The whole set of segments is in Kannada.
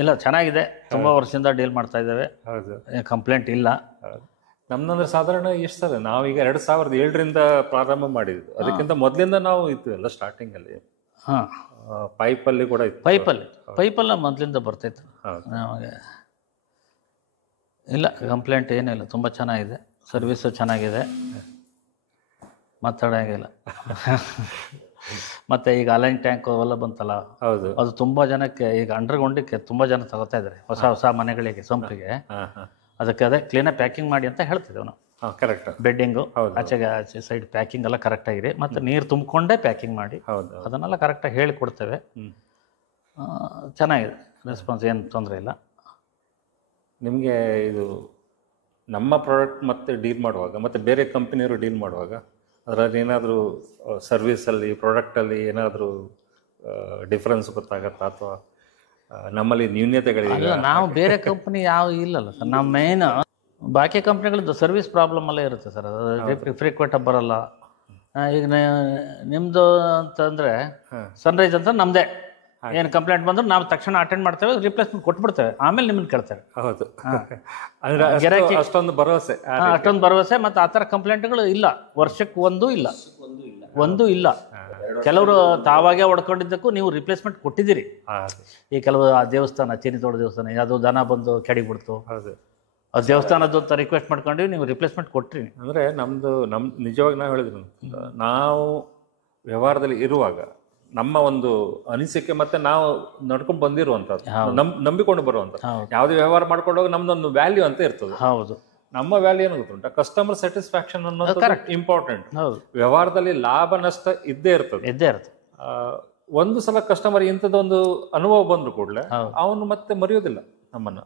ಇಲ್ಲ ಚೆನ್ನಾಗಿದೆ, ತುಂಬ ವರ್ಷದಿಂದ ಡೀಲ್ ಮಾಡ್ತಾ ಇದ್ದೇವೆ. ಹೌದು, ಕಂಪ್ಲೇಂಟ್ ಇಲ್ಲ. ನಮ್ದಂದ್ರೆ ಸಾಧಾರಣ ಎಷ್ಟು ಸರ್ ನಾವೀಗ 2007ರಿಂದ ಪ್ರಾರಂಭ ಮಾಡಿದ್ವಿ. ಅದಕ್ಕಿಂತ ಮೊದಲಿಂದ ನಾವು ಇತ್ತು ಎಲ್ಲ ಸ್ಟಾರ್ಟಿಂಗ್ ಅಲ್ಲಿ. ಹಾಂ, ಪೈಪಲ್ಲಿ ಕೂಡ ಇತ್ತು. ಪೈಪಲ್ಲ ಮೊದಲಿಂದ ಬರ್ತೈತೆ ನಮಗೆ. ಇಲ್ಲ ಕಂಪ್ಲೇಂಟ್ ಏನಿಲ್ಲ, ತುಂಬ ಚೆನ್ನಾಗಿದೆ, ಸರ್ವಿಸು ಚೆನ್ನಾಗಿದೆ, ಮಾತಾಡೋಂಗಿಲ್ಲ. ಮತ್ತು ಈಗ ಅಲೈನ್ ಟ್ಯಾಂಕ್ ಅವೆಲ್ಲ ಬಂತಲ್ಲ, ಹೌದು, ಅದು ತುಂಬ ಜನಕ್ಕೆ ಈಗ ಅಂಡರ್ಗ್ರೌಂಡಿಗೆ ತುಂಬ ಜನ ತಗೋತಾ ಇದ್ದಾರೆ, ಹೊಸ ಮನೆಗಳಿಗೆ ಸಂಪಿಗೆ. ಅದಕ್ಕೆ ಅದೇ ಕ್ಲೀನಾಗಿ ಪ್ಯಾಕಿಂಗ್ ಮಾಡಿ ಅಂತ ಹೇಳ್ತಿದ್ದೇವೆ ನಾವು. ಕರೆಕ್ಟ್. ಬೆಡ್ಡಿಂಗು ಆಚೆ ಸೈಡ್ ಪ್ಯಾಕಿಂಗ್ ಎಲ್ಲ ಕರೆಕ್ಟಾಗಿದೆ, ಮತ್ತು ನೀರು ತುಂಬಿಕೊಂಡೇ ಪ್ಯಾಕಿಂಗ್ ಮಾಡಿ ಅದನ್ನೆಲ್ಲ ಕರೆಕ್ಟಾಗಿ ಹೇಳಿಕೊಡ್ತೇವೆ. ಚೆನ್ನಾಗಿದೆ ರೆಸ್ಪಾನ್ಸ್, ಏನು ತೊಂದರೆ ಇಲ್ಲ. ನಿಮಗೆ ಇದು ನಮ್ಮ ಪ್ರಾಡಕ್ಟ್ ಮತ್ತೆ ಡೀಲ್ ಮಾಡುವಾಗ ಮತ್ತು ಬೇರೆ ಕಂಪನಿಯವರು ಡೀಲ್ ಮಾಡುವಾಗ ಅದರಲ್ಲಿ ಏನಾದರೂ ಸರ್ವಿಸಲ್ಲಿ ಪ್ರಾಡಕ್ಟಲ್ಲಿ ಏನಾದರೂ ಡಿಫ್ರೆನ್ಸ್ ಗೊತ್ತಾಗತ್ತಾ, ಅಥವಾ ನಮ್ಮಲ್ಲಿ ನ್ಯೂನ್ಯತೆಗಳಿಲ್ಲ? ನಾವು ಬೇರೆ ಕಂಪ್ನಿ ಯಾವ ಇಲ್ಲಲ್ಲ ಸರ್. ನಮ್ಮ ಮೇನ್ ಬಾಕಿ ಕಂಪ್ನಿಗಳದ್ದು ಸರ್ವಿಸ್ ಪ್ರಾಬ್ಲಮ್ ಅಲ್ಲೇ ಇರುತ್ತೆ ಸರ್, ಅದು ಫ್ರೀಕ್ವೆಂಟಾಗಿ ಬರಲ್ಲ. ಈಗ ನಿಮ್ಮದು ಅಂತಂದರೆ ಸನ್ರೈಸ್ ಅಂತ ನಮ್ಮದೇ ಏನು ಕಂಪ್ಲೇಂಟ್ ಬಂದರೂ ನಾವು ತಕ್ಷಣ ಅಟೆಂಡ್ ಮಾಡ್ತೇವೆ, ರಿಪ್ಲೇಸ್ಮೆಂಟ್ ಕೊಟ್ಬಿಡ್ತೇವೆ, ಆಮೇಲೆ ನಿಮ್ಮನ್ನು ಕೇಳ್ತೇವೆ. ಹೌದು, ಅಷ್ಟೊಂದು ಭರವಸೆ. ಮತ್ತು ಆ ಥರ ಕಂಪ್ಲೇಂಟ್ಗಳು ಇಲ್ಲ, ವರ್ಷಕ್ಕೆ ಒಂದು ಇಲ್ಲ. ಕೆಲವರು ತಾವಾಗೇ ಹೊಡ್ಕೊಂಡಿದ್ದಕ್ಕೂ ನೀವು ರಿಪ್ಲೇಸ್ಮೆಂಟ್ ಕೊಟ್ಟಿದ್ದೀರಿ. ಈ ಕೆಲವು ಆ ದೇವಸ್ಥಾನ, ಚಿನಿತೋಡ ದೇವಸ್ಥಾನ, ಯಾವುದೋ ದನ ಬಂದು ಕೆಡಿಬಿಡ್ತು, ಆ ದೇವಸ್ಥಾನದ್ದು ಅಂತ ರಿಕ್ವೆಸ್ಟ್ ಮಾಡ್ಕೊಂಡು ನೀವು ರಿಪ್ಲೇಸ್ಮೆಂಟ್ ಕೊಟ್ರಿ. ಅಂದರೆ ನಮ್ಮ ನಿಜವಾಗಿ ನಾವು ಹೇಳಿದ್ರು, ನಾವು ವ್ಯವಹಾರದಲ್ಲಿ ಇರುವಾಗ ನಮ್ಮ ಒಂದು ಅನಿಸಿಕೆ ಮತ್ತೆ ನಾವು ನಡ್ಕೊಂಡು ಬಂದಿರುವಂಥದ್ದು, ನಂಬಿಕೊಂಡು ಬರುವಂಥದ್ದು, ಯಾವುದೇ ವ್ಯವಹಾರ ಮಾಡ್ಕೊಂಡು ಹೋಗಿ ನಮ್ದೊಂದು ವ್ಯಾಲ್ಯೂ ಅಂತ ಇರ್ತದೆ. ಹೌದು, ನಮ್ಮ ವ್ಯಾಲ್ಯೂ ಏನು ಗೊತ್ತುಂಟ, ಕಸ್ಟಮರ್ ಸ್ಯಾಟಿಸ್ಫ್ಯಾಕ್ಷನ್ ಅನ್ನೋದು ಇಂಪಾರ್ಟೆಂಟ್. ವ್ಯವಹಾರದಲ್ಲಿ ಲಾಭ ನಷ್ಟ ಇದ್ದೇ ಇರ್ತದೆ. ಒಂದು ಸಲ ಕಸ್ಟಮರ್ ಇಂಥದ್ದೊಂದು ಅನುಭವ ಬಂದ್ರು ಕೂಡಲೇ ಅವನು ಮತ್ತೆ ಮರೆಯೋದಿಲ್ಲ ನಮ್ಮನ್ನ.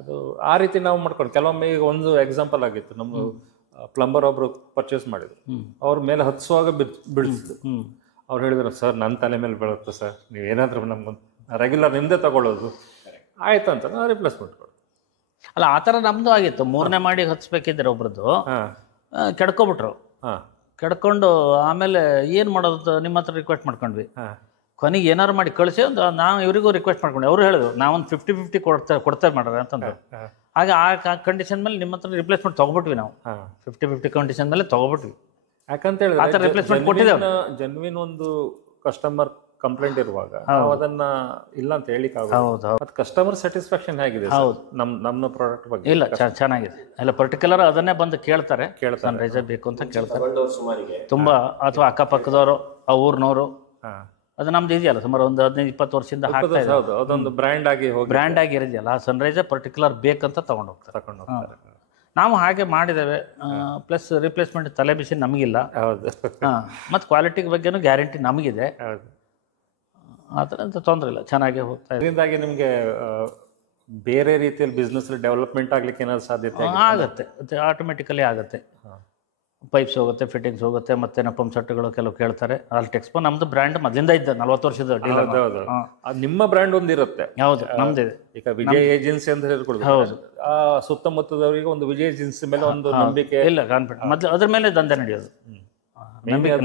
ಅದು ಆ ರೀತಿ ನಾವು ಮಾಡ್ಕೊಂಡು ಕೆಲವೊಮ್ಮೆ ಈಗ ಒಂದು ಎಕ್ಸಾಂಪಲ್ ಆಗಿತ್ತು, ನಮ್ಮ ಪ್ಲಂಬರ್ ಒಬ್ರು ಪರ್ಚೇಸ್ ಮಾಡಿದ್ರು, ಅವ್ರ ಮೇಲೆ ಹತ್ಸುವಾಗ ಬಿಡಿಸಿದ್ರು. ಅವ್ರು ಹೇಳಿದ್ರು, ಸರ್ ನನ್ನ ತಲೆ ಮೇಲೆ ಬೀಳುತ್ತೆ ಸರ್, ನೀವೇನಾದ್ರೂ ನಮ್ಗೊಂದು ರೆಗ್ಯುಲರ್ ನಿಮ್ಮದೇ ತಗೊಳ್ಳೋದು ಆಯ್ತು ಅಂತ ನಾವು ರಿಪ್ಲೇಸ್ಮೆಂಟ್ ಕೊಡು. ಅಲ್ಲ, ಆ ಥರ ನಮ್ಮದು ಆಗಿತ್ತು. 3ನೇ ಮಾಡಿ ಹಚ್ಬೇಕಿದ್ರೆ ಒಬ್ರದ್ದು ಕೆಡ್ಕೊಬಿಟ್ರು. ಕೆಡ್ಕೊಂಡು ಆಮೇಲೆ ಏನು ಮಾಡೋದು ನಿಮ್ಮ ಹತ್ರ ರಿಕ್ವೆಸ್ಟ್ ಮಾಡ್ಕೊಂಡ್ವಿ. ಕೊನೆಗೆ ಏನಾರು ಮಾಡಿ ಕಳಿಸಿ ಅಂತ ನಾವು ಇವರಿಗೂ ರಿಕ್ವೆಸ್ಟ್ ಮಾಡ್ಕೊಂಡ್ವಿ. ಅವರು ಹೇಳಿದ್ರು ನಾವೊಂದು 50-50 ಕೊಡ್ತೇವೆ ಮಾಡ್ರೆ ಅಂತಂದ್ರು. ಆಗ ಆ ಕಂಡೀಷನ್ ಮೇಲೆ ನಿಮ್ಮ ಹತ್ರ ರಿಪ್ಲೇಸ್ಮೆಂಟ್ ತೊಗೊಬಿಟ್ವಿ. ನಾವು 50-50 ಕಂಡೀಷನ್ ಮೇಲೆ ತೊಗೊಬಿಟ್ವಿ. ಯಾಕಂತ ಹೇಳಿದ್ರೆ ಜೆನ್ವಿನ್ ಒಂದು ಕಸ್ಟಮರ್ ಕಂಪ್ಲೇಂಟ್ ಇರುವಾಗ ನಾವು ಅದನ್ನ ಇಲ್ಲ ಅಂತ ಹೇಳಿಕ್ ಆಗೋದು. ಕಸ್ಟಮರ್ ಸ್ಯಾಟಿಸ್ಫ್ಯಾಕ್ಷನ್ ಹೇಗಿದೆ ನಮ್ಮ ಪ್ರಾಡಕ್ಟ್ ಬಗ್ಗೆ? ಇಲ್ಲ, ಚೆನ್ನಾಗಿದೆ. ಎಲ್ಲ ಪರ್ಟಿಕ್ಯುಲರ್ ಅದನ್ನೇ ಬಂದು ಕೇಳ್ತಾರೆ, ಸನ್ರೈಸ್ ಬೇಕು ಅಂತ ಕೇಳ್ತಾರೆ ತುಂಬಾ. ಅಥವಾ ಅಕ್ಕಪಕ್ಕದವರು, ಆ ಊರಿನವರು, ಅದು ನಮ್ದು ಇದೆಯಲ್ಲ ಸುಮಾರು ಒಂದು 15-20 ವರ್ಷದಿಂದ ಹಾಕ್ತಾ ಇದ್ದಾರೆ. ಅದೊಂದು ಬ್ರ್ಯಾಂಡ್ ಆಗಿ ಇರಿದೆಯಲ್ಲ, ಸನ್ರೈಸ್ ಪರ್ಟಿಕ್ಯುಲರ್ ಬೇಕಂತ ತಗೊಂಡು ಹೋಗ್ತಾರೆ. ನಾವು ಹಾಗೆ ಮಾಡಿದ್ದೇವೆ. ಪ್ಲಸ್ ರಿಪ್ಲೇಸ್ಮೆಂಟ್ ತಲೆ ಬಿಸಿ ನಮಗಿಲ್ಲ. ಮತ್ತು ಕ್ವಾಲಿಟಿ ಬಗ್ಗೆನೂ ಗ್ಯಾರಂಟಿ ನಮಗಿದೆ. ಆ ಥರ ಅಂತ ತೊಂದರೆ ಇಲ್ಲ, ಚೆನ್ನಾಗಿ ಹೋಗ್ತಾ ಇದೆ. ಇದರಿಂದಾಗಿ ನಿಮಗೆ ಬೇರೆ ರೀತಿಯಲ್ಲಿ ಬಿಸ್ನೆಸ್ ಡೆವಲಪ್ಮೆಂಟ್ ಆಗ್ಲಿಕ್ಕೆ ಏನಾದ್ರು ಸಾಧ್ಯತೆ ಆಗುತ್ತೆ? ಆಟೋಮೆಟಿಕಲಿ ಆಗುತ್ತೆ. ಪೈಪ್ಸ್ ಹೋಗುತ್ತೆ, ಫಿಟ್ಟಿಂಗ್ಸ್ ಹೋಗುತ್ತೆ, ಮತ್ತೆ ಪಂಪ್ ಸೆಟ್ಗಳು ಕೆಲವು ಕೇಳ್ತಾರೆ. ಆಲ್ಟೆಕ್ಸ್ಪೋ ನಮ್ದು ಬ್ರ್ಯಾಂಡ್ ಮೊದಲಿಂದ ಇದ್ದ 40 ವರ್ಷದ ಡೀಲರ್. ನಿಮ್ಮ ಬ್ರ್ಯಾಂಡ್ ಒಂದಿರುತ್ತೆ. ಹೌದು, ನಮ್ದಿದೆ. ಈಗ ವಿಜಯ್ ಏಜೆನ್ಸಿ ಅಂತ ಹೇಳ್ಕೊಳ್ಬೋದು. ಹೌದು, ಆ ಸುತ್ತಮುತ್ತದವರಿಗೆ ಒಂದು ವಿಜಯ್ ಏಜೆನ್ಸಿ ಮೇಲೆ ಒಂದು ನಂಬಿಕೆ, ಇಲ್ಲ ಕಾನ್ಫಿಡೆಂಟ್, ಮೊದಲು ಅದ್ರ ಮೇಲೆ ದಂಧೆ ನಡೆಯೋದು,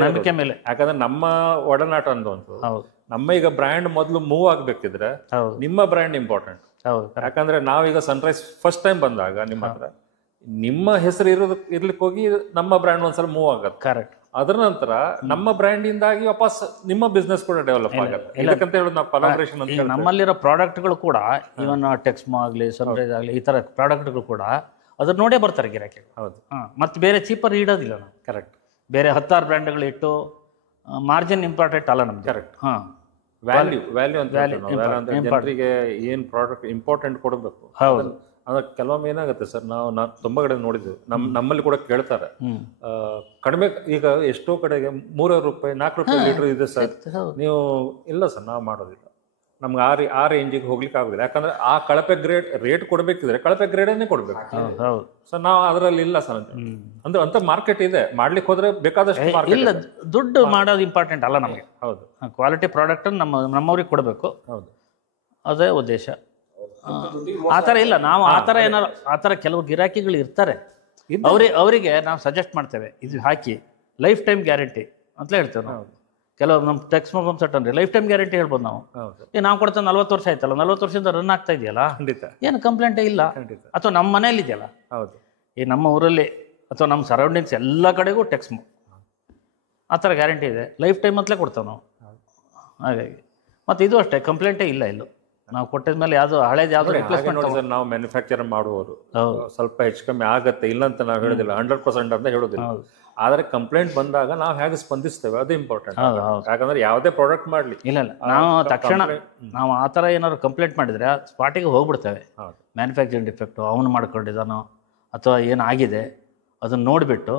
ನಂಬಿಕೆ ಮೇಲೆ. ಯಾಕಂದ್ರೆ ನಮ್ಮ ಒಡನಾಟ ಅನ್ನುವಂಥದ್ದು, ನಮ್ಮ ಈಗ ಬ್ರ್ಯಾಂಡ್ ಮೊದಲು ಮೂವ್ ಆಗ್ಬೇಕಿದ್ರೆ ನಿಮ್ಮ ಬ್ರ್ಯಾಂಡ್ ಇಂಪಾರ್ಟೆಂಟ್. ಯಾಕಂದ್ರೆ ನಾವೀಗ ಸನ್ರೈಸ್ ಫಸ್ಟ್ ಟೈಮ್ ಬಂದಾಗ ನಿಮ್ಮ ಹತ್ರ ನಿಮ್ಮ ಹೆಸರು ಇರ್ಲಿಕ್ಕೆ ಹೋಗಿ ನಮ್ಮ ಬ್ರ್ಯಾಂಡ್ ಒಂದ್ಸಲ ಮೂವ್ ಆಗತ್ತೆ. ಕರೆಕ್ಟ್. ಅದರ ನಂತರ ನಮ್ಮ ಬ್ರ್ಯಾಂಡ್ ಇಂದಾಗಿ ವಾಪಸ್ ನಿಮ್ಮ ಬಿಸ್ನೆಸ್ ಕೂಡ ಡೆವಲಪ್ ಆಗುತ್ತೆ. ಇದಕ್ಕಂತ ಹೇಳೋದು ನಾವು ಕೊಲಾಬರೇಷನ್ ಅಂತ. ನಮ್ಮಲ್ಲಿರೋ ಪ್ರಾಡಕ್ಟ್ಗಳು ಕೂಡ, ಇವನ್ ಟೆಕ್ಸ್ಮೋ ಆಗಲಿ, ಸನ್ರೈಸ್ ಆಗಲಿ, ಈ ಥರ ಪ್ರಾಡಕ್ಟ್ಗಳು ಕೂಡ ಅದ್ರ ನೋಡೇ ಬರ್ತಾರೆ ಗಿರಾಕಿ. ಹೌದು. ಮತ್ತೆ ಬೇರೆ ಚೀಪರ್ ಇಡೋದಿಲ್ಲ ನಾವು. ಕರೆಕ್ಟ್. ಬೇರೆ 10 ಬ್ರ್ಯಾಂಡ್ಗಳು ಇಟ್ಟು ಮಾರ್ಜಿನ್ ಇಂಪಾರ್ಟೆಂಟ್ ಅಲ್ಲ ನಮ್ಗೆ. ಕರೆಕ್ಟ್. ವ್ಯಾಲ್ಯೂ ಅಂತ ಜನರಿಗೆ ಏನ್ ಪ್ರಾಡಕ್ಟ್ ಇಂಪಾರ್ಟೆಂಟ್ ಕೊಡಬೇಕು. ಹೌದು. ಅಂದ್ರೆ ಕೆಲವೊಮ್ಮೆ ಏನಾಗುತ್ತೆ ಸರ್, ನಾವು ತುಂಬಾ ಕಡೆ ನೋಡಿದ್ವಿ, ನಮ್ಮಲ್ಲಿ ಕೂಡ ಕೇಳ್ತಾರೆ ಕಡಿಮೆ. ಈಗ ಎಷ್ಟೋ ಕಡೆಗೆ 3 ರೂಪಾಯಿ 4 ರೂಪಾಯಿ ಲೀಟರ್ ಇದೆ ಸರ್, ನೀವು ಇಲ್ಲ ಸರ್ ನಾವು ಮಾಡೋದಿಲ್ಲ, ನಮ್ಗೆ ಆ ರೇಂಜಿಗೆ ಹೋಗ್ಲಿಕ್ಕೆ ಆಗುದಿಲ್ಲ. ಯಾಕಂದ್ರೆ ಆ ಕಳಪೆ ಗ್ರೇಡ್ ರೇಟ್ ಕೊಡ್ಬೇಕಿದ್ರೆ ಕಳಪೆ ಗ್ರೇಡನ್ನೇ ಕೊಡ್ಬೇಕು ಸರ್. ನಾವು ಅದರಲ್ಲಿ ಇಲ್ಲ ಸರ್ ಅಂದ್ರೆ ಅಂತ ಮಾರ್ಕೆಟ್ ಇದೆ, ಮಾಡ್ಲಿಕ್ಕೆ ಹೋದ್ರೆ ಬೇಕಾದಷ್ಟು ಇಲ್ಲ. ದುಡ್ಡು ಮಾಡೋದು ಇಂಪಾರ್ಟೆಂಟ್ ಅಲ್ಲ ನಮಗೆ. ಹೌದು. ಕ್ವಾಲಿಟಿ ಪ್ರಾಡಕ್ಟ್ ನಮ್ಮವ್ರಿಗೆ ಕೊಡಬೇಕು. ಹೌದು, ಅದೇ ಉದ್ದೇಶ. ಆ ಥರ ಇಲ್ಲ, ನಾವು ಆ ಥರ ಏನಾರು ಆ ಥರ ಕೆಲವು ಗಿರಾಕಿಗಳು ಇರ್ತಾರೆ, ಅವರಿಗೆ ನಾವು ಸಜೆಸ್ಟ್ ಮಾಡ್ತೇವೆ, ಇದು ಹಾಕಿ ಲೈಫ್ ಟೈಮ್ ಗ್ಯಾರಂಟಿ ಅಂತ ಹೇಳ್ತೇವೆ ನಾವು. ಕೆಲವು ನಮ್ಮ ಟೆಕ್ಸ್ಮೋ ಪಂಪ್ ಸೆಟ್ ಅಂದರೆ ಲೈಫ್ ಟೈಮ್ ಗ್ಯಾರಂಟಿ ಹೇಳ್ಬೋದು ನಾವು. ನಾವು ಕೊಡ್ತಾ 40 ವರ್ಷ ಆಯ್ತಲ್ಲ, 40 ವರ್ಷದಿಂದ ರನ್ ಆಗ್ತಾ ಇದೆಯಲ್ಲ, ಏನು ಕಂಪ್ಲೇಂಟೇ ಇಲ್ಲ. ಅಥವಾ ನಮ್ಮ ಮನೇಲಿ ಇದೆಯಲ್ಲ, ಹೌದು, ಈ ನಮ್ಮ ಊರಲ್ಲಿ ಅಥವಾ ನಮ್ಮ ಸರೌಂಡಿಂಗ್ಸ್ ಎಲ್ಲ ಕಡೆಗೂ ಟೆಕ್ಸ್ಮೋ ಆ ಥರ ಗ್ಯಾರಂಟಿ ಇದೆ, ಲೈಫ್ ಟೈಮ್ ಅಂತಲೇ ಕೊಡ್ತೇವೆ ನಾವು. ಹಾಗಾಗಿ ಮತ್ತು ಇದು ಅಷ್ಟೇ, ಕಂಪ್ಲೇಂಟೇ ಇಲ್ಲ ಇಲ್ಲೂ. ನಾವು ಕೊಟ್ಟಿದ ಮೇಲೆ ಯಾವುದು ಹಳೇದು ಯಾವುದು ರಿಪ್ಲೇಸ್ಮೆಂಟ್. ನಾವು ಮ್ಯಾನುಫ್ಯಾಕ್ಚರ್ ಮಾಡುವವರು ಸ್ವಲ್ಪ ಹೆಚ್ಚು ಕಮ್ಮಿ ಆಗತ್ತೆ, ಇಲ್ಲ ಅಂತ ನಾವು ಹೇಳೋದಿಲ್ಲ, 100% ಅಂತ ಹೇಳೋದಿಲ್ಲ. ಆದರೆ ಕಂಪ್ಲೇಂಟ್ ಬಂದಾಗ ನಾವು ಹೇಗೆ ಸ್ಪಂದಿಸ್ತೇವೆ ಅದು ಇಂಪಾರ್ಟೆಂಟ್. ಯಾಕಂದ್ರೆ ಯಾವುದೇ ಪ್ರಾಡಕ್ಟ್ ಮಾಡಲಿ ಇಲ್ಲ ನಾವು ತಕ್ಷಣ ನಾವು ಆ ಥರ ಏನಾದ್ರು ಕಂಪ್ಲೇಂಟ್ ಮಾಡಿದರೆ ಸ್ಪಾಟಿಗೆ ಹೋಗ್ಬಿಡ್ತೇವೆ. ಮ್ಯಾನುಫ್ಯಾಕ್ಚರಿಂಗ್ ಡಿಫೆಕ್ಟು ಅವನು ಮಾಡ್ಕೊಂಡಿದ್ದಾನೋ ಅಥವಾ ಏನಾಗಿದೆ ಅದನ್ನು ನೋಡಿಬಿಟ್ಟು,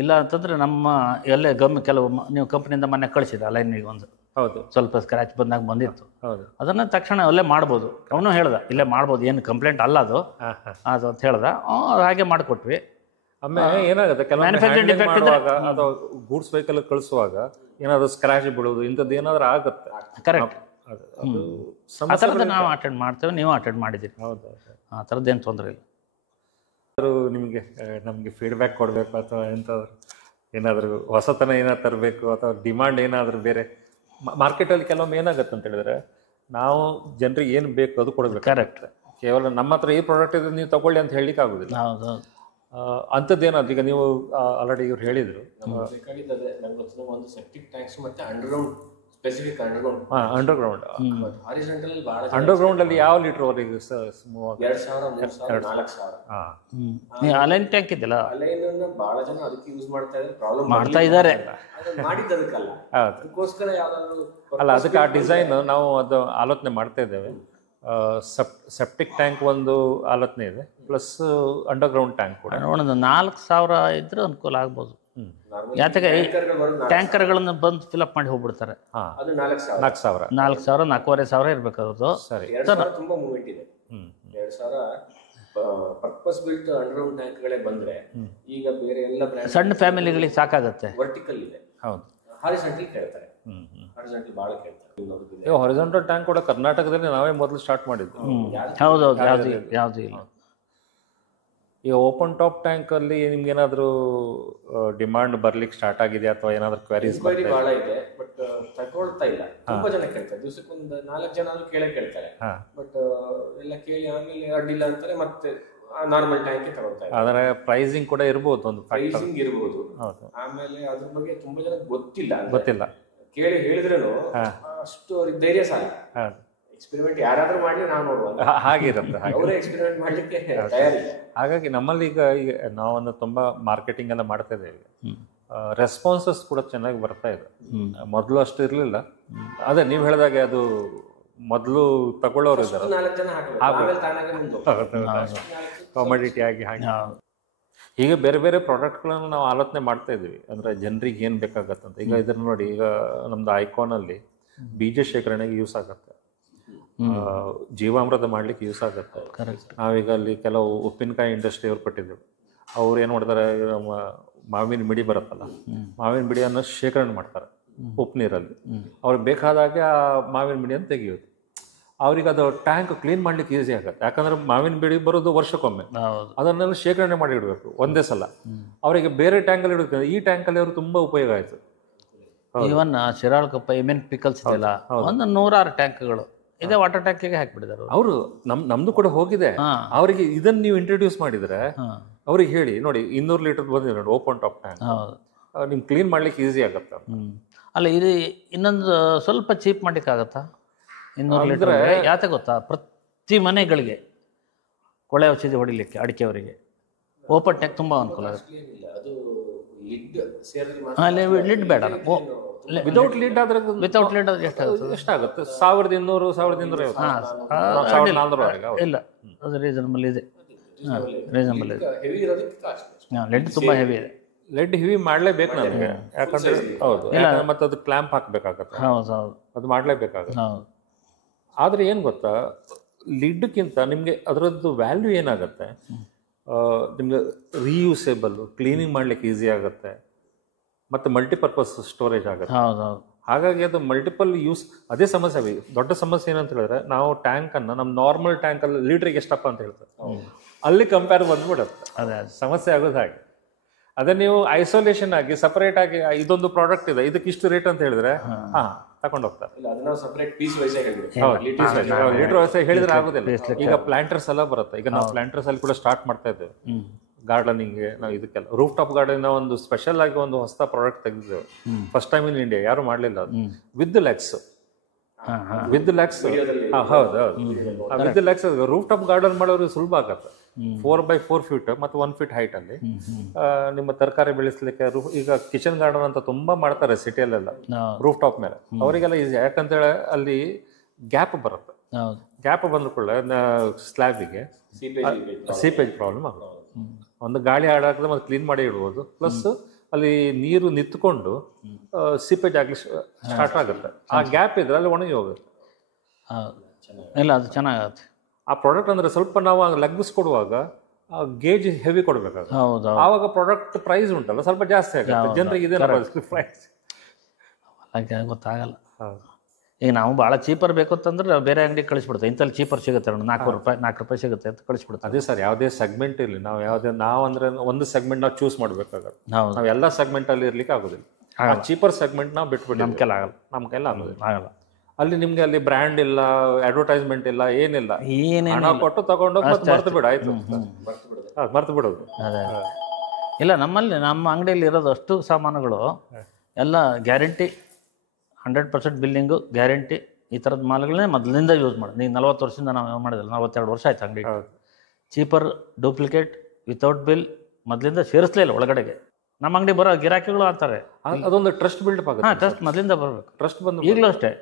ಇಲ್ಲ ಅಂತಂದರೆ ನಮ್ಮ ಎಲ್ಲೇ ಕೆಲವು ನೀವು ಕಂಪ್ನಿಯಿಂದ ಮೊನ್ನೆ ಕಳಿಸಿದ ಲೈನಿಗೆ ಒಂದು ಹೌದು ಸ್ವಲ್ಪ ಸ್ಕ್ರ್ಯಾಚ್ ಬಂದಾಗ ಬಂದಿತ್ತು, ಅದನ್ನು ತಕ್ಷಣ ಅಲ್ಲೇ ಮಾಡ್ಬೋದು. ಅವನು ಹೇಳ್ದ ಇಲ್ಲೇ ಮಾಡ್ಬೋದು, ಏನು ಕಂಪ್ಲೇಂಟ್ ಅಲ್ಲ ಅದು ಅಂತ ಹೇಳ್ದ. ಹಾಗೆ ಮಾಡಿಕೊಟ್ವಿ. ಆಮೇಲೆ ಏನಾಗುತ್ತೆ, ಕೆಲವು ಅಥವಾ ಗೂಡ್ಸ್ ವೆಹಿಕಲ್ ಕಳಿಸುವಾಗ ಏನಾದ್ರು ಸ್ಕ್ರಾಚ್ ಬೀಳೋದು ಇಂಥದ್ದು ಏನಾದ್ರು ಆಗುತ್ತೆ. ಕರೆಕ್ಟ್, ಆ ಥರದ್ದು ನಾವು ಅಟೆಂಡ್ ಮಾಡ್ತೇವೆ, ನೀವು ಅಟೆಂಡ್ ಮಾಡಿದ್ದೀರಿ. ಹೌದು, ಆ ಥರದ್ದೇನು ತೊಂದರೆ ಇಲ್ಲ. ನಮಗೆ ಫೀಡ್ಬ್ಯಾಕ್ ಕೊಡಬೇಕು ಅಥವಾ ಎಂಥವ್ರು ಏನಾದರೂ ಹೊಸತನ ಏನಾದ್ರು ತರಬೇಕು ಅಥವಾ ಡಿಮಾಂಡ್ ಏನಾದರೂ ಬೇರೆ ಮಾರ್ಕೆಟಲ್ಲಿ ಕೆಲವೊಮ್ಮೆ ಏನಾಗುತ್ತೆ ಅಂತ ಹೇಳಿದ್ರೆ, ನಾವು ಜನರಿಗೆ ಏನು ಬೇಕು ಅದು ಕೊಡಬೇಕು. ಕರೆಕ್ಟ್, ಕೇವಲ ನಮ್ಮ ಹತ್ರ ಈ ಪ್ರಾಡಕ್ಟ್ ಇದೆ ನೀವು ತಗೊಳ್ಳಿ ಅಂತ ಹೇಳಲಿಕ್ಕೆ ಆಗೋದಿಲ್ಲ. ಅಂಥದ್ದೇನಾದ್ರು ಈಗ ನೀವು ಆಲ್ರೆಡಿ ಇವ್ರು ಹೇಳಿದ್ರು ಒಂದು ಸೆಪ್ಟಿಕ್ ಟ್ಯಾಂಕ್ಸ್ ಮತ್ತೆ ಅಂಡರ್ಗ್ರೌಂಡ್ ಸ್ಪೆಸಿಫಿಕ್ ಅಂಡರ್ಗ್ರೌಂಡ್ ಅಲ್ಲಿ ಯಾವ ಲೀಟರ್ ವರೆಗೆ 2000 ಅಲೈನ್ ಟ್ಯಾಂಕ್ ಇದೆಯಲ್ಲ, ಅಲೈನ್ ಬಹಳ ಜನ ಅದಕ್ಕೆ ಯೂಸ್ ಮಾಡ್ತಾ ಇದ್ದಾರೆ, ಪ್ರಾಬ್ಲಮ್ ಮಾಡ್ತಾ ಇದ್ದಾರೆ. ಮಾಡಿದ್ದದಕ್ಕಲ್ಲ, ಅದಕ್ಕೋಸ್ಕರ ಯಾವ್ದಾದ್ರು ಅಲ್ಲ, ಅದಕ್ಕೆ ಆ ಡಿಸೈನ್ ನಾವು ಅದು ಆಲೋಚನೆ ಮಾಡ್ತಾ ಇದ್ದೇವೆ. ಸೆಪ್ಟಿಕ್ ಟ್ಯಾಂಕ್ ಒಂದು ಆಲೋಚನೆ ಇದೆ, ಪ್ಲಸ್ ಅಂಡರ್ಗ್ರೌಂಡ್ ಟ್ಯಾಂಕ್ ಕೂಡ. ನೋಡೋದು 4000 ಇದ್ರೆ ಅನುಕೂಲ ಆಗ್ಬೋದು. ಯಾಕೆ ಟ್ಯಾಂಕರ್ಗಳನ್ನು ಬಂದು ಫಿಲ್ಅಪ್ ಮಾಡಿ ಹೋಗ್ಬಿಡ್ತಾರೆ. 4000 4,500 ಇರ್ಬೇಕು ಅವ್ರದ್ದು. ಸರಿ, ತುಂಬಾ ಮೂವ್ಮೆಂಟ್ ಇದೆ. 2000 ಪರ್ಪಸ್ ಬಿಲ್ಟ್ ಅಂಡರ್ಗ್ರೌಂಡ್ ಟ್ಯಾಂಕ್ಗಳೇ ಬಂದ್ರೆ ಈಗ ಬೇರೆ ಎಲ್ಲ ಸಣ್ಣ ಫ್ಯಾಮಿಲಿಗಳಿಗೆ ಸಾಕಾಗತ್ತೆ. ವರ್ಟಿಕಲ್ ಇದೆ, ಹೌದು, ಹಾರಿಜಾಂಟಲ್ ಕೇಳ್ತಾರೆ, ಹಾರಿಜಾಂಟಲ್ ಬಹಳ ಕೇಳ್ತಾರೆ. ಹಾರಿಜಾಂಟಲ್ ಟ್ಯಾಂಕ್ ಕೂಡ ಕರ್ನಾಟಕದಲ್ಲಿ ನಾವೇ ಮೊದಲು ಸ್ಟಾರ್ಟ್ ಮಾಡಿದ್ದು. ಹೌದೌದು, ಯಾವುದು ಇಲ್ಲ. ಈಗ ಓಪನ್ ಟಾಪ್ ಟ್ಯಾಂಕ್ ಅಲ್ಲಿ ನಿಮ್ಗೆ ಏನಾದ್ರು ಡಿಮಾಂಡ್ ಬರ್ಲಿಕ್ಕೆ ಸ್ಟಾರ್ಟ್ ಆಗಿದೆ ಅಥವಾ ಏನಾದ್ರು ಕ್ವೆರೀಸ್ ಬಹಳ ಇದೆ, ಬಟ್ ತಗೊಳ್ತಾ ಇಲ್ಲ. ತುಂಬಾ ಜನ ಕೇಳ್ತಾರೆ, ದಿವಸಕ್ಕೊಂದು 4 ಜನ ಕೇಳ್ತಾರೆ. ಬಟ್ ಎಲ್ಲ ಕೇಳಿ ಆಮೇಲೆ ಅಡ್ಡಿಲ್ಲ ಅಂತಾರೆ, ಮತ್ತೆ ನಾರ್ಮಲ್ ಟ್ಯಾಂಕ್ ತಗೊಳ್ತಾ ಇದ್ದಾರೆ. ಅದರ ಪ್ರೈಸಿಂಗ್ ಕೂಡ ಇರಬಹುದು, ಒಂದು ಪ್ರೈಸಿಂಗ್ ಇರಬಹುದು. ಆಮೇಲೆ ಅದ್ರ ಬಗ್ಗೆ ತುಂಬಾ ಜನ ಗೊತ್ತಿಲ್ಲ, ಕೇಳಿ ಹೇಳಿದ್ರೇನು ಅಷ್ಟು ಧೈರ್ಯ ಸಾಲ. ಎಕ್ಸ್ಪೆರಿಮೆಂಟ್ ಯಾರಾದ್ರೂ ಮಾಡ್ಲಿ ನಾವು ನೋಡುವ ಹಾಗಿರುತ್ತೆ, ಅವರೇ ಎಕ್ಸ್ಪೆರಿಮೆಂಟ್ ಮಾಡ್ಲಿಕ್ಕೆ ತಯಾರಿಲ್ಲ. ಹಾಗಾಗಿ ನಮ್ಮಲ್ಲಿ ಈಗ ನಾವು ತುಂಬಾ ಮಾರ್ಕೆಟಿಂಗ್ ಎಲ್ಲ ಮಾಡ್ತಾ ಇದ್ದೇವೆ. ರೆಸ್ಪಾನ್ಸಸ್ ಕೂಡ ಚೆನ್ನಾಗಿ ಬರ್ತಾ ಇದೆ. ಮೊದಲು ಅಷ್ಟು ಇರ್ಲಿಲ್ಲ. ಅದೇ ನೀವು ಹೇಳಿದಾಗೆ ಅದು ಮೊದಲು ತಗೊಳ್ಳೋರು ಇದ್ದಾರೆ, ಕಾಮಡಿಟಿ ಆಗಿ ಹಾಗೆ. ಈಗ ಬೇರೆ ಬೇರೆ ಪ್ರಾಡಕ್ಟ್ಗಳನ್ನು ನಾವು ಆಲೋಚನೆ ಮಾಡ್ತಾ ಇದ್ವಿ, ಅಂದ್ರೆ ಜನರಿಗೆ ಏನ್ ಬೇಕಾಗತ್ತಂತ. ಈಗ ಇದನ್ನ ನೋಡಿ, ಈಗ ನಮ್ದು ಐಕಾನ್ ಅಲ್ಲಿ ಬೀಜ ಶೇಖರಣೆಗೆ ಯೂಸ್ ಆಗತ್ತೆ, ಜೀವಾಮೃತ ಮಾಡ್ಲಿಕ್ಕೆ ಯೂಸ್ ಆಗುತ್ತೆ. ನಾವೀಗ ಅಲ್ಲಿ ಕೆಲವು ಉಪ್ಪಿನಕಾಯಿ ಇಂಡಸ್ಟ್ರಿ ಅವ್ರು ಕೊಟ್ಟಿದ್ದೇವೆ. ಅವ್ರು ಏನು ಮಾಡ್ತಾರೆ, ಮಾವಿನ ಮಿಡಿ ಬರುತ್ತಲ್ಲ, ಮಾವಿನ ಮಿಡಿಯನ್ನು ಶೇಖರಣೆ ಮಾಡ್ತಾರೆ ಉಪ್ಪು ನೀರಲ್ಲಿ. ಅವ್ರಿಗೆ ಬೇಕಾದಾಗೆ ಆ ಮಾವಿನ ಮಿಡಿಯನ್ನು ತೆಗೆಯೋದು. ಅವ್ರಿಗೆ ಅದು ಟ್ಯಾಂಕ್ ಕ್ಲೀನ್ ಮಾಡ್ಲಿಕ್ಕೆ ಈಸಿ ಆಗುತ್ತೆ, ಯಾಕಂದ್ರೆ ಮಾವಿನ ಬಿಡಿ ಬರೋದು ವರ್ಷಕ್ಕೊಮ್ಮೆ, ಅದನ್ನೆಲ್ಲ ಶೇಖರಣೆ ಮಾಡಿ ಇಡಬೇಕು ಒಂದೇ ಸಲ. ಅವರಿಗೆ ಬೇರೆ ಟ್ಯಾಂಕಲ್ಲಿ ಇಡಬೇಕು, ಈ ಟ್ಯಾಂಕಲ್ಲಿ ಅವರು ತುಂಬಾ ಉಪಯೋಗ ಆಯ್ತು. ಇವನ್ ಶಿರಾಳಕೊಪ್ಪ ಎಮೆನ್ ಪಿಕಲ್ಸ್ ಇದೆಯಲ್ಲ, ಒಂದು 100 ಟ್ಯಾಂಕ್ಗಳು ಇದೇ ವಾಟರ್ ಟ್ಯಾಂಕಿಗೆ ಹಾಕಿಬಿಟ್ಟಿದ್ದಾರೆ ಅವರು. ನಮ್ದು ಕೂಡ ಹೋಗಿದೆ. ಅವರಿಗೆ ಇದನ್ನ ನೀವು ಇಂಟ್ರೊಡ್ಯೂಸ್ ಮಾಡಿದ್ರೆ ಅವ್ರಿಗೆ ಹೇಳಿ, ನೋಡಿ 200 ಲೀಟರ್ ಬಂದಿದೆ ನೋಡಿ ಓಪನ್ ಟಾಪ್ ಟ್ಯಾಂಕ್, ನಿಮ್ಗೆ ಕ್ಲೀನ್ ಮಾಡ್ಲಿಕ್ಕೆ ಈಸಿ ಆಗುತ್ತೆ. ಅಲ್ಲ, ಇದು ಇನ್ನೊಂದು ಸ್ವಲ್ಪ ಚೀಪ್ ಮಾಡ್ಲಿಕ್ಕೆ ಆಗತ್ತಾ? 200 ಲೀಟರ್ ಯಾಕೆ ಗೊತ್ತಾ, ಪ್ರತಿ ಮನೆಗಳಿಗೆ ಕೊಳೆ ಔಷಧಿ ಹೊಡಿಲಿಕ್ಕೆ ಅಡಿಕೆಯವರಿಗೆ ಓಪನ್ ಟ್ಯಾಂಕ್ ತುಂಬಾ ಅನುಕೂಲ ಆಗುತ್ತೆ. ಲಿಡ್ ಬೇಡ, ವಿತೌಟ್ ಲೀಡ್ ಆದ್ರೆ ಎಷ್ಟಾಗುತ್ತೆ? 1200 1400 ಇಲ್ಲ, ಅದು ರೀಸನಬಲ್ ಇದೆ, ರೀಸನಬಲ್ ಇದೆ. ಲೆಡ್ ತುಂಬಾ ಹೆವಿ ಇದೆ. ಲೆಡ್ ಹೆವಿ ಮಾಡ್ಲೇಬೇಕು ನಮಗೆ, ಯಾಕಂದ್ರೆ ಹೌದು, ಮತ್ತೆ ಅದು ಕ್ಲಾಂಪ್ ಹಾಕ್ಬೇಕಾಗತ್ತೆ. ಹೌದು, ಅದು ಮಾಡ್ಲೇಬೇಕಾಗತ್ತೆ. ಆದ್ರೆ ಏನ್ ಗೊತ್ತಾ, ಲಿಡ್ಗಿಂತ ನಿಮ್ಗೆ ಅದರದ್ದು ವ್ಯಾಲ್ಯೂ ಏನಾಗುತ್ತೆ, ನಿಮ್ಗೆ ರೀಯೂಸೇಬಲ್, ಕ್ಲೀನಿಂಗ್ ಮಾಡ್ಲಿಕ್ಕೆ ಈಸಿ ಆಗುತ್ತೆ, ಮತ್ತೆ ಮಲ್ಟಿಪರ್ಪಸ್ ಸ್ಟೋರೇಜ್ ಆಗುತ್ತೆ. ಹಾಗಾಗಿ ಅದು ಮಲ್ಟಿಪಲ್ ಯೂಸ್. ಅದೇ ಸಮಸ್ಯೆ, ದೊಡ್ಡ ಸಮಸ್ಯೆ ಏನಂತ ಹೇಳಿದ್ರೆ, ನಾವು ಟ್ಯಾಂಕ್ ಅನ್ನ ನಮ್ಮ ನಾರ್ಮಲ್ ಟ್ಯಾಂಕ್ ಅಲ್ಲಿ ಲೀಟರ್ಗೆ ಎಷ್ಟಪ್ಪ ಅಂತ ಹೇಳ್ತಾರೆ, ಅಲ್ಲಿ ಕಂಪೇರ್ ಬಂದ್ಬಿಡುತ್ತೆ. ಅದೇ ಸಮಸ್ಯೆ ಆಗೋದು ಹಾಗೆ. ಅದೇ ನೀವು ಐಸೋಲೇಷನ್ ಆಗಿ ಸಪರೇಟ್ ಆಗಿ ಇದೊಂದು ಪ್ರಾಡಕ್ಟ್ ಇದೆ ಇದಕ್ಕೆ ಇಷ್ಟು ರೇಟ್ ಅಂತ ಹೇಳಿದ್ರೆ ತಗೊಂಡು ಹೋಗ್ತಾರೆ. ಅದನ್ನ separate piece wise litre wise ಹೇಳಿದ್ರೆ ಆಗೋದಿಲ್ಲ. ಈಗ ಪ್ಲಾಂಟರ್ಸ್ ಎಲ್ಲ ಬರುತ್ತೆ. ಈಗ ನಾವು ಪ್ಲಾಂಟರ್ಸ್ ಅಲ್ಲಿ ಕೂಡ ಸ್ಟಾರ್ಟ್ ಮಾಡ್ತಾ ಇದ್ದೇವೆ ಗಾರ್ಡನಿಂಗ್. ನಾವು ಇದಕ್ಕೆಲ್ಲ ರೂಫ್ ಟಾಪ್ ಗಾರ್ಡನ್ ಒಂದು ಸ್ಪೆಷಲ್ ಆಗಿ ಒಂದು ಹೊಸ ಪ್ರಾಡಕ್ಟ್ ತೆಗೆದಿದ್ದೇವೆ. ಫಸ್ಟ್ ಟೈಮ್ ಇನ್ ಇಂಡಿಯಾ, ಯಾರು ಮಾಡ್ಲಿಲ್ಲ ಅದು. ವಿತ್ ಲೆಗ್ಸ್ ಹೌದು with legs roof top garden ಮಾಡೋರು ಸುಲಭ ಆಗತ್ತೆ. 4x4 ಫೀಟ್ ಮತ್ತು 1 ಫೀಟ್ ಹೈಟ್ ಅಲ್ಲಿ ನಿಮ್ಮ ತರಕಾರಿ ಬೆಳೆಸಲಿಕ್ಕೆ. ಈಗ ಕಿಚನ್ ಗಾರ್ಡನ್ ಅಂತ ತುಂಬಾ ಮಾಡ್ತಾರೆ ಸಿಟಿಯಲ್ಲೆಲ್ಲ ರೂಫ್ ಟಾಪ್ ಮೇಲೆ. ಅವರಿಗೆಲ್ಲ ಈಸಿ, ಯಾಕಂತೇಳಿ ಅಲ್ಲಿ ಗ್ಯಾಪ್ ಬರುತ್ತೆ. ಗ್ಯಾಪ್ ಬಂದ ಕೂಡಲೇ ಸ್ಲ್ಯಾಬಿಗೆ ಸೀಪೇಜ್ ಪ್ರಾಬ್ಲಮ್ ಆಗುತ್ತೆ. ಒಂದು ಗಾಳಿ ಹಾಳಾಗದೆ ಮತ್ತೆ ಕ್ಲೀನ್ ಮಾಡಿ ಇಡ್ಬೋದು. ಪ್ಲಸ್ ಅಲ್ಲಿ ನೀರು ನಿಂತ್ಕೊಂಡು ಸೀಪೇಜ್ ಆಗ್ಲಿ ಸ್ಟಾರ್ಟ್ ಆಗುತ್ತೆ. ಆ ಗ್ಯಾಪ್ ಇದ್ರೆ ಅಲ್ಲಿ ಒಣಗಿ ಹೋಗುತ್ತೆ. ಇಲ್ಲ, ಅದು ಚೆನ್ನಾಗತ್ತೆ ಆ ಪ್ರಾಡಕ್ಟ್. ಅಂದ್ರೆ ಸ್ವಲ್ಪ ನಾವು ಲಗ್ಗಿಸ್ ಕೊಡುವಾಗ ಗೇಜ್ ಹೆವಿ ಕೊಡ್ಬೇಕಾಗುತ್ತೆ. ಆವಾಗ ಪ್ರಾಡಕ್ಟ್ ಪ್ರೈಸ್ ಉಂಟಲ್ಲ ಸ್ವಲ್ಪ ಜಾಸ್ತಿ ಆಗುತ್ತೆ. ಜನರಿಗೆ ಇದೇ ಪ್ರೈಸ್ ಗೊತ್ತಾಗಲ್ಲ. ಈಗ ನಾವು ಭಾಳ ಚೀಪರ್ ಬೇಕು ಅಂತಂದ್ರೆ ಬೇರೆ ಅಂಗಡಿಗೆ ಕಳಿಸ್ಬಿಡ್ತೇವೆ. ಇಂಥಲ್ಲಿ ಚೀಪರ್ ಸಿಗುತ್ತೆ, 4 ರೂಪಾಯಿ ಸಿಗುತ್ತೆ ಅಂತ ಕಳಿಸ್ಬಿಡ್ತೇವೆ. ಅದೇ ಸರ್, ಯಾವುದೇ ಸೆಗ್ಮೆಂಟ್ ಇರಲಿ, ನಾವು ಅಂದ್ರೆ ಒಂದು ಸೆಗ್ಮೆಂಟ್ ನಾವು ಚೂಸ್ ಮಾಡ್ಬೇಕಾಗುತ್ತೆ. ನಾವು ಎಲ್ಲ ಸೆಗ್ಮೆಂಟ್ ಅಲ್ಲಿ ಇರ್ಲಿಕ್ಕೆ ಆಗೋದಿಲ್ಲ. ಚೀಪರ್ ಸೆಗ್ಮೆಂಟ್ ನಾವು ಬಿಟ್ಬಿಟ್ಟು ನಮ್ಮ ಕೈಲ ಆಗಲ್ಲ. ಅಲ್ಲಿ ನಿಮ್ಗೆ ಅಲ್ಲಿ ಬ್ರ್ಯಾಂಡ್ ಇಲ್ಲ, ಅಡ್ವರ್ಟೈಸ್ಮೆಂಟ್ ಇಲ್ಲ, ಏನಿಲ್ಲ. ಹಣ ಕೊಟ್ಟು ತಗೊಂಡೋಗಿ ಮರ್ತು ಬಿಡ ಆಯ್ತು, ಮರ್ತು ಬಿಡೋದು. ಇಲ್ಲ, ನಮ್ಮ ಅಂಗಡಿಯಲ್ಲಿ ಇರೋದು ಅಷ್ಟು ಸಾಮಾನುಗಳು ಎಲ್ಲ ಗ್ಯಾರಂಟಿ, 100% ಬಿಲ್ಲಿಂಗು ಗ್ಯಾರಂಟಿ. ಈ ಥರದ ಮಾಲ್ಗಳನ್ನೇ ಮೊದಲಿಂದ ಯೂಸ್ ಮಾಡಿ. ನೀವು 40 ವರ್ಷದಿಂದ ನಾವು ಮಾಡಿದಿಲ್ಲ, 42 ವರ್ಷ ಆಯ್ತು ಅಂಗಡಿ. ಚೀಪರ್, ಡೂಪ್ಲಿಕೇಟ್, ವಿತೌಟ್ ಬಿಲ್ ಮೊದಲಿಂದ ಸೇರಿಸಲೇ ಇಲ್ಲ ಒಳಗಡೆಗೆ. ನಮ್ಮ ಅಂಗಡಿ ಬರೋ ಗಿರಾಕಿಗಳು ಅಂತಾರೆ ಅದೊಂದು ಟ್ರಸ್ಟ್ ಬಿಲ್ಡಪ್ ಆಗುತ್ತೆ. ಟ್ರಸ್ಟ್ ಮೊದಲಿಂದ ಬರಬೇಕು. ಟ್ರಸ್ಟ್ ಬಂದು ಈಗಲೂ ಅಷ್ಟೇ